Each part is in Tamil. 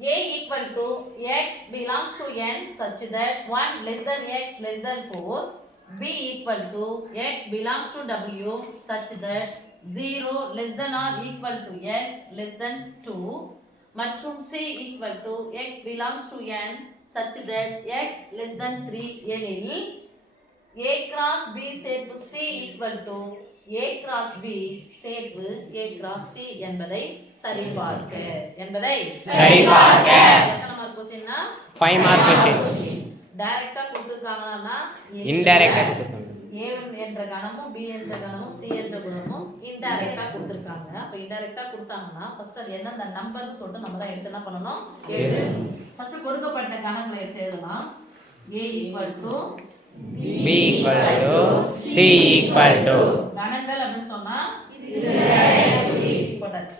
A equal to x belongs to n such that 1 less than x less than 4. B equal to x belongs to w such that 0 less than or equal to x less than 2. மற்றும் C equal to x belongs to n such that x less than 3 எனில் A cross B சேர்ப்பு C equal to A cross B சேர்ப்பு A cross C என்பதை சரிபார்க்க. என்பதை சரிபார்க்க. எத்தனை மார்க் கொஸ்டின்னா ஃபைவ் மார்க் கொஸ்டின் டைரக்டா கொடுத்துருக்காங்கன்னா இன்டைரக்டா கொடுத்துருக்காங்க. ஏ என்ற கணமும் பி என்ற கணமும் சி என்ற குணமும் இன்டைரக்டா கொடுத்துருக்காங்க. அப்ப இன்டைரக்டா கொடுத்தாங்கன்னா ஃபர்ஸ்ட் அது எந்தெந்த நம்பர்னு சொல்லிட்டு நம்ம தான் எடுத்து என்ன பண்ணணும்? எழுதணும். ஃபர்ஸ்ட் கொடுக்கப்பட்ட கணங்களை எடுத்து எழுதலாம். A equal to B equal to C equal to கணங்கள் அப்படின்னு சொன்னா போட்டாச்சு.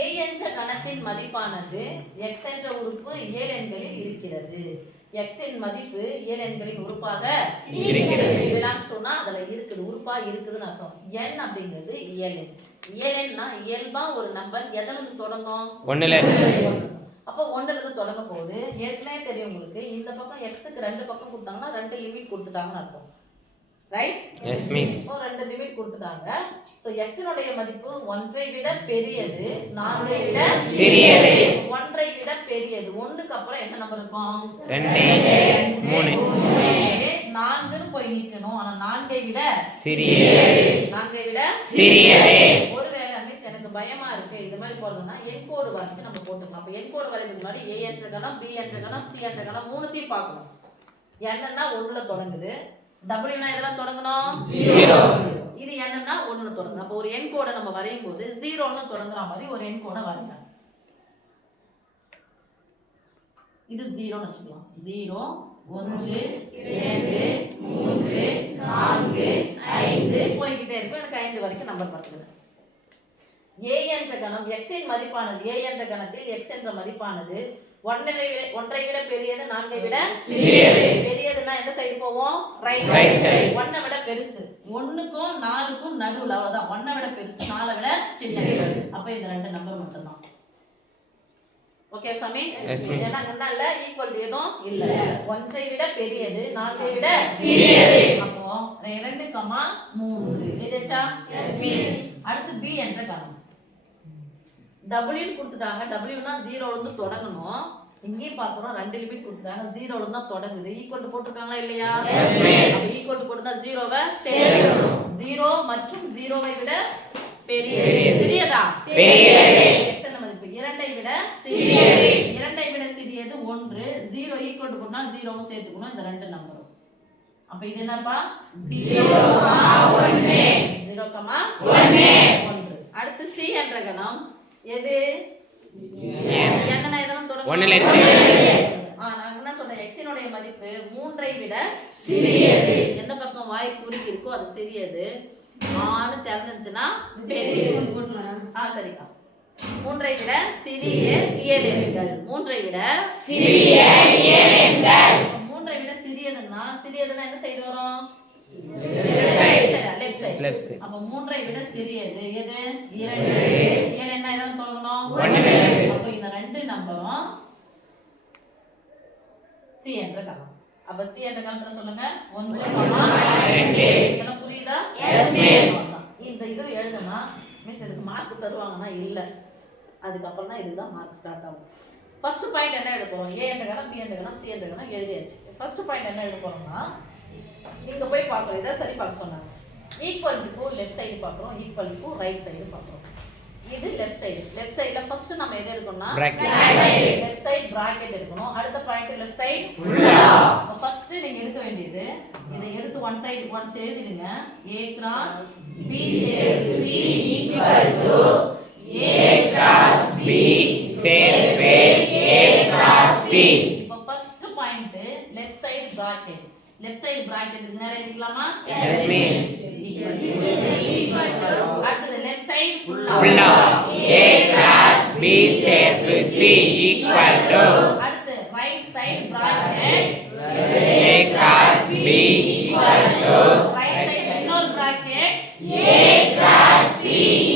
ஏ என்ற கணத்தின் மதிப்பானது எக்ஸ் என்ற உறுப்பு இயல் எண்களில் இருக்கிறது. எக்ஸ் இன் மதிப்பு இயல் எண்களின் உறுப்பாக. பிலாங்ஸ் டுனா அதுல இருக்குது உறுப்பா இருக்குதுன்னு அர்த்தம். எண் அப்படிங்கிறது இயல் எண். இயல் எண்ணா இயல்பா ஒரு நம்பர் எதுல இருந்து தொடங்கும்? ஒண்ணுல. அப்போ ஒண்ணுல இருந்து தொடங்க போகுது ஏற்கனவே தெரியும் உங்களுக்கு. இந்த பக்கம் எக்ஸுக்கு ரெண்டு பக்கம் கொடுத்தாங்கன்னா ரெண்டு லிமிட் கொடுத்துட்டாங்கன்னு அர்த்தம். ரைட் எஸ் மிஸ் இப்போ ரெண்டு லிமிட் கொடுத்துட்டாங்க. ஸோ எக்ஸினுடைய மதிப்பு ஒன்றை விட பெரியது நான்கை விட சிறியது. ஒன்றை விட பெரியது. ஒண்ணுக்கு அப்புறம் என்ன நம்பர் இருக்கும்? ரெண்டு மூணு. மூணு. நான்குன்னு போய் நிக்கணும். ஆனா நான்கை விட சிறியது. நான்கை விட சிறியது. ஒருவேளை மிஸ் எனக்கு பயமா இருக்கு. இது மாதிரி போறதுன்னா என் கோடு வரைச்சு நம்ம போட்டுக்கலாம். அப்ப என் கோடு முன்னாடி ஏ என்ற கணம் பி என்ற கணம் சி என்ற கணம் மூணுத்தையும் பார்க்கணும். என்னன்னா ஒண்ணுல தொடங்குது. டபிள்யூனா இதெல்லாம் தொடங்கணும். இது என்னன்னா ஒண்ணுல தொடங்குது. அப்போ ஒரு எண் கோடை நம்ம வரையும் போது ஜீரோன்னு தொடங்குற மாதிரி ஒரு எண் கோடை வரையலாம் இது ஜீரோன்னு வச்சுக்கலாம். ஜீரோ ஒன்று இரண்டு மூன்று நான்கு ஐந்து. போய்கிட்டே இருக்கும் எனக்கு ஐந்து வரைக்கும் நம்பர் படுத்துது ஏ என்ற கணம் இன் மதிப்பானது ஏ என்ற கணத்தில் x என்ற மதிப்பானது. ஒன்றை விட ஒன்றை விட பெரியது நான்கை விட. பெரியதுன்னா எந்த சைடு போவோம்? Right side. ஒன்னை விட பெருசு. ஒண்ணுக்கும் நாலுக்கும் நடுவுல அவ்வளவுதான். ஒன்னை விட பெருசு நாலை விட சின்னது. அப்ப இந்த ரெண்டு நம்பர் மட்டும்தான். ஓகே சாமி. ஏன்னா இல்ல ஈக்குவல் எதுவும் இல்ல. ஒன்றை விட பெரியது நான்கை விட சிறியது. அப்போ இரண்டு கமா மூன்று. எழுதியாச்சா அடுத்து பி என்ற கணம். W கொடுத்துட்டாங்க. டபிள்யூனா ஜீரோல இருந்து தொடங்கணும். இங்கேயும் பார்க்குறோம். ரெண்டு லிமிட் கொடுத்துட்டாங்க. ஜீரோல தான் தொடங்குது. ஈக்குவல் போட்டிருக்காங்களா இல்லையா? ஈக்குவல் போட்டு ஜீரோவை ஜீரோ மற்றும் ஜீரோவை விட பெரிய. சிறியதா? மதிப்பு? இரண்டை விட சிறியது. இரண்டை விட சிறியது ஒன்று. ஜீரோ ஈக்குவல் போட்டா ஜீரோவும் சேர்த்துக்கணும். இந்த ரெண்டு நம்பரும் அப்ப இது என்னப்பா? ஜீரோ ஜீரோ கமா ஒன்று. அடுத்து சி என்ற கணம். எது? என்னென்ன இதெல்லாம் தொடங்கும் ஒண்ணுல இருந்து. ஆ நான் என்ன சொன்னேன் எக்ஸினுடைய மதிப்பு மூன்றை விட சிறியது. எந்த பக்கம் வாய் குறுக்கி இருக்கோ அது சிறியது. ஆன்னு திறந்துச்சுன்னா ஆ சரிக்கா. மூன்றை விட சிறிய இயல் எண்கள். மூன்றை விட சிறிய இயல் எண்கள். மூன்றை விட சிறியதுன்னா சிறியதுன்னா எந்த சைடு வரும்? Left side Left side. அப்ப மூன்றை விட சிறியது எது? இரண்டு. என்ன தொடங்கணும். அப்ப இந்த ரெண்டு நம்பரும் சி என்ற கணம் அப்ப சி என்ற கணத்துல சொல்லுங்க. ஒன்று புரியுதா? இந்த இது எழுதுனா மிஸ் இதுக்கு மார்க் தருவாங்கன்னா இல்ல. அதுக்கப்புறம் தான் இதுதான் மார்க் ஸ்டார்ட் ஆகும். ஃபர்ஸ்ட் பாயிண்ட் என்ன எழுத போறோம்? ஏ என்ற கணம் பி என்ற கணம் சி என்ற கணம் எழுதியாச்சு. ஃபர்ஸ்ட் பாயிண்ட் என்ன எழுத போறோம்னா இங்க போய் பார்க்குறோம். இதை சரி பார்க்க சொன்னாங்க. ஈக்குவல் டு லெஃப்ட் சைடு பார்க்குறோம். ஈக்குவல் டு ரைட் சைடு பார்க்குறோம். இது லெஃப்ட் சைடு லெஃப்ட் சைடுல ஃபர்ஸ்ட் நம்ம எது எடுக்கணும்னா Bracket. லெஃப்ட் சைடு பிராக்கெட் எடுக்கணும். அடுத்த பாயிண்ட் லெஃப்ட் சைடு ஃபர்ஸ்ட் நீங்க எடுக்க வேண்டியது இதை எடுத்து ஒன் சைடு ஒன்ஸ் எழுதிடுங்க. A cross b c equal to a cross b சேர்ப்பு A cross C. இப்போ first point left side bracket left side bracket இது நேரா எழுதிக்கலாமா? Yes, miss. அடுத்தது லெஃப்ட் சைடு ஃபுல்லா ஃபுல்லா a cross b shape to c equal to அடுத்து right side bracket a cross b equal to right side இன்னொரு bracket a cross c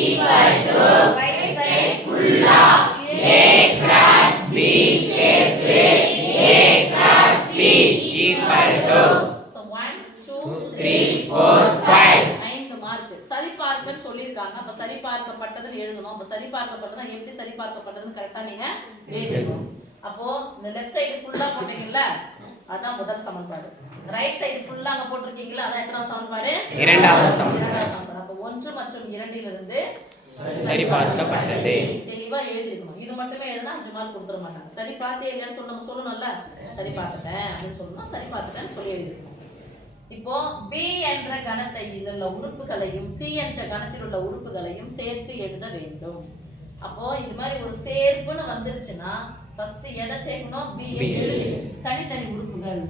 equal to right side ஃபுல்லா a cross b shape to a cross c equal to so 1 2 3 4 5 சரிபார்க்கப்பட்டதா எப்படி சரிபார்க்கப்பட்டதுன்னு கரெக்டா நீங்க எழுதிக்கணும் அப்போ இந்த லெஃப்ட் சைடு ஃபுல்லா போட்டீங்கல்ல அதான் முதல் சமன்பாடு. ரைட் சைடு ஃபுல்லா அங்க போட்டிருக்கீங்களா அதான் எத்தனாவது சமன்பாடு? இரண்டாவது சமன்பாடு. அப்போ ஒன்று மற்றும் இரண்டிலிருந்து சரிபார்க்கப்பட்டது. தெளிவா எழுதிருக்கணும் இது மட்டுமே எழுதினா அஞ்சு மார்க் கொடுத்துட மாட்டாங்க. சரி பார்த்தே இல்லைன்னு சொல்ல நம்ம சொல்லணும்ல. சரி பார்த்துட்டேன் அப்படின்னு சொல்லணும் சரி பார்த்துட்டேன்னு சொல்லி எழுதிருக்கணும் இப்போ B என்ற கணத்தில் உள்ள உறுப்புகளையும் C என்ற கணத்தில் உள்ள உறுப்புகளையும் சேர்த்து எழுத வேண்டும். அப்போ இது மாதிரி ஒரு சேர்ப்புன்னு வந்துருச்சுன்னா ஃபர்ஸ்ட் எதை சேர்க்கணும். எழுது தனித்தனி உறுப்புகள்.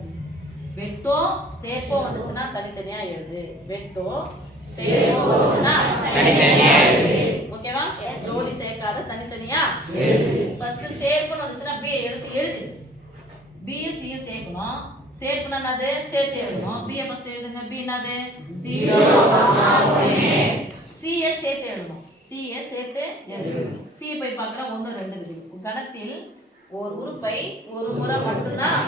வெட்டோ சேர்ப்போ வந்துச்சுன்னா தனித்தனியா எழுது. வெட்டோ சேர்ப்போ வந்துச்சுன்னா. ஓகேவா ஜோடி சேர்க்காத தனித்தனியா? ஃபர்ஸ்ட் சேர்ப்புன்னு வந்துச்சுன்னா B எடுத்து எழுது. B யும் C யும் சேர்க்கணும். சேர்ப்புனா என்னது சேர்த்து எழுதணும் பி ஃபர்ஸ்ட் எழுதுங்க. B என்னது? ஜீரோ சேர்த்து எழுதணும் C சேர்த்து எழுதணும் சி போய் பார்க்கறா ஒன்று ரெண்டு இருக்கு. கணத்தில் ஒரு உறுப்பை ஒரு முறை மட்டும்தான்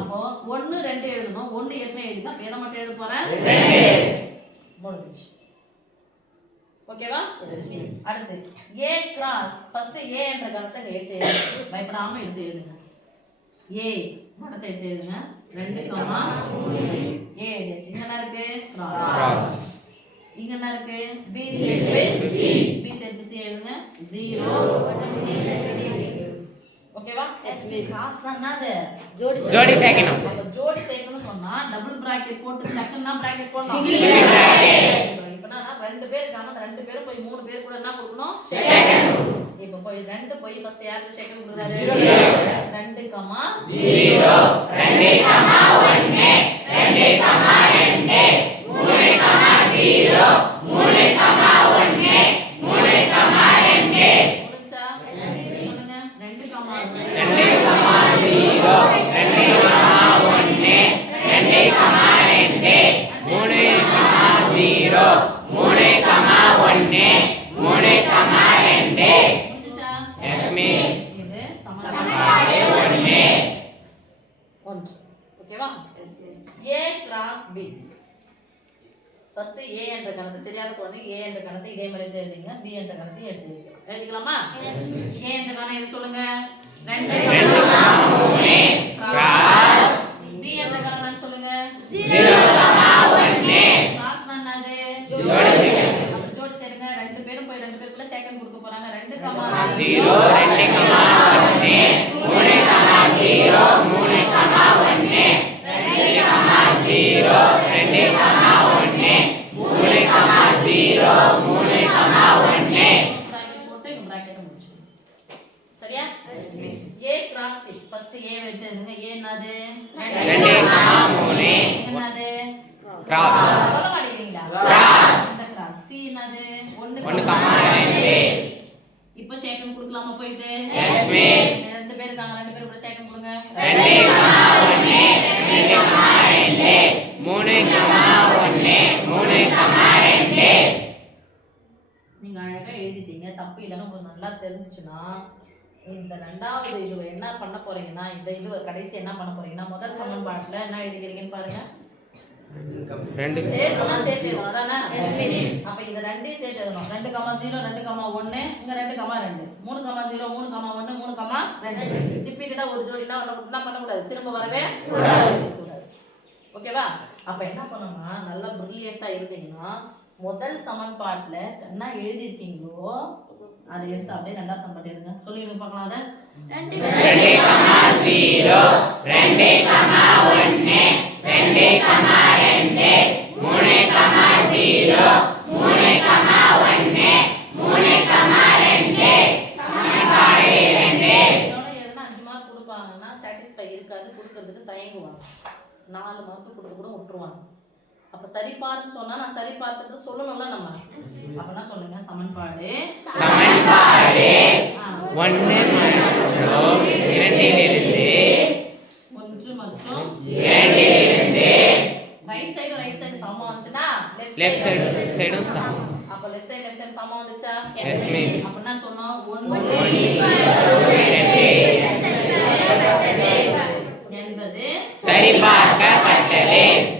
அப்போ ஒன்று ரெண்டு எழுதணும். ஒன்று ஏற்கனவே எழுதினா அப்ப எதை மட்டும் எழுத போறேன்? முடிஞ்சுச்சு. ஓகேவா? அடுத்து ஏ கிராஸ் ஃபர்ஸ்ட் ஏ என்ற கணத்தை இங்க எடுத்து எழுதுங்க. பயப்படாம எழுதுங்க. ஏ கணத்தை எடுத்து எழுதுங்க ரெண்டு கமா ஏ எழுதியாச்சு இங்க என்ன இருக்கு? கிராஸ். இங்க என்ன இருக்கு? பி சேர்த்து சி பி சி எழுதுங்க. ஜீரோ ஓகேவா கிராஸ் தான் என்னது ஜோடி சேர்க்கணும். அப்ப ஜோடி சேர்க்கணும் சொன்னா டபுள் பிராக்கெட் போட்டு டக்குன்னா பிராக்கெட் போடணும். Single bracket. இப்ப என்னன்னா ரெண்டு பேர் இருக்காங்க. ரெண்டு பேரும் போய் மூணு பேர் கூட என்ன கொடுக்கணும்? இப்ப போய் ரெண்டு போய் ஃபர்ஸ்ட் யாருக்கு செகண்ட் கொடுக்குறாரு? ரெண்டு கமா ஜீரோ. ரெண்டு கமா ஒன்று ரெண்டு கமா தெரியாத குழந்தை ஏ என்ற கணத்தை இதே மாதிரி எழுதிங்க. பி என்ற கணத்தை எழுதிங்க எழுதிக்கலாமா? ஏ என்ற கணம் எது சொல்லுங்க? பி என்ற கணம் சொல்லுங்க. ஜோடி சேருங்க ரெண்டு பேரும் போய் ரெண்டு பேருக்குள்ள செகண்ட் கொடுக்க போறாங்க. ரெண்டு கமா இப்போ ஷேக்கன் கொடுக்கலாமா போயிட்டு. ரெண்டு பேர் இருக்காங்க. ரெண்டு பேர் கூட ஷேக்கன் கொடுங்க. ரெண்டு கமா ரெண்டு கமா ரெண்டு. மூணு கமா மூணு கமா ரெண்டு. நீங்க அழகா எழுதிட்டீங்க. தப்பு இல்லைன்னு உங்களுக்கு நல்லா தெரிஞ்சுச்சுன்னா இந்த ரெண்டாவது இது என்ன பண்ண போறீங்கன்னா இந்த இது கடைசி என்ன பண்ண போறீங்கன்னா முதல் சமன்பாட்டுல என்ன எழுதிக்கிறீங்கன்னு பாருங்க. ரெண்டு. சேர்க்கணும்னா சேர்த்து எழுதணும் அதானே? அப்ப இது ரெண்டையும் சேர்த்து எழுதணும். ரெண்டு கமா ஜீரோ ரெண்டு கமா ஒண்ணு இங்க ரெண்டு கமா ரெண்டு. மூணு கமா ஜீரோ மூணு கமா ஒண்ணு மூணு கமா ரெண்டு. ரிப்பீட்டடா ஒரு ஜோடிலாம் என்ன பண்ணக்கூடாது. திரும்ப வரவே ஓகேவா? அப்ப என்ன பண்ணணும்னா நல்லா பிரில்லியண்டா இருந்தீங்கன்னா முதல் சமன்பாட்டில் என்ன எழுதியிருக்கீங்களோ அதை எடுத்து அப்படியே ரெண்டாம் சமன்பாட்டு எழுதுங்க சொல்லிடுங்க பார்க்கலாம் அதை. ரெண்டு ரெண்டு மார்க் கொடுத்து கூட விட்டுருவாங்க. அப்ப சரி பாருன்னு சொன்னா நான் சரி பார்த்துட்டு சொல்லணும்ல நம்ம? அப்பனா சொல்லுங்க சமன்பாடு. சமன்பாடு ஒன்று மற்றும் இரண்டிலிருந்து ஒன்று மற்றும் இரண்டிலிருந்து ரைட் சைடு ரைட் சைடு சமம் வந்துச்சுன்னா லெஃப்ட் சைடு லெஃப்ட் சைடும் சமம். அப்ப லெஃப்ட் சைடு லெஃப்ட் சைடு சமம் வந்துச்சா? Yes, miss. அப்ப என்ன சொன்னோம் ஒன்று என்பது 给力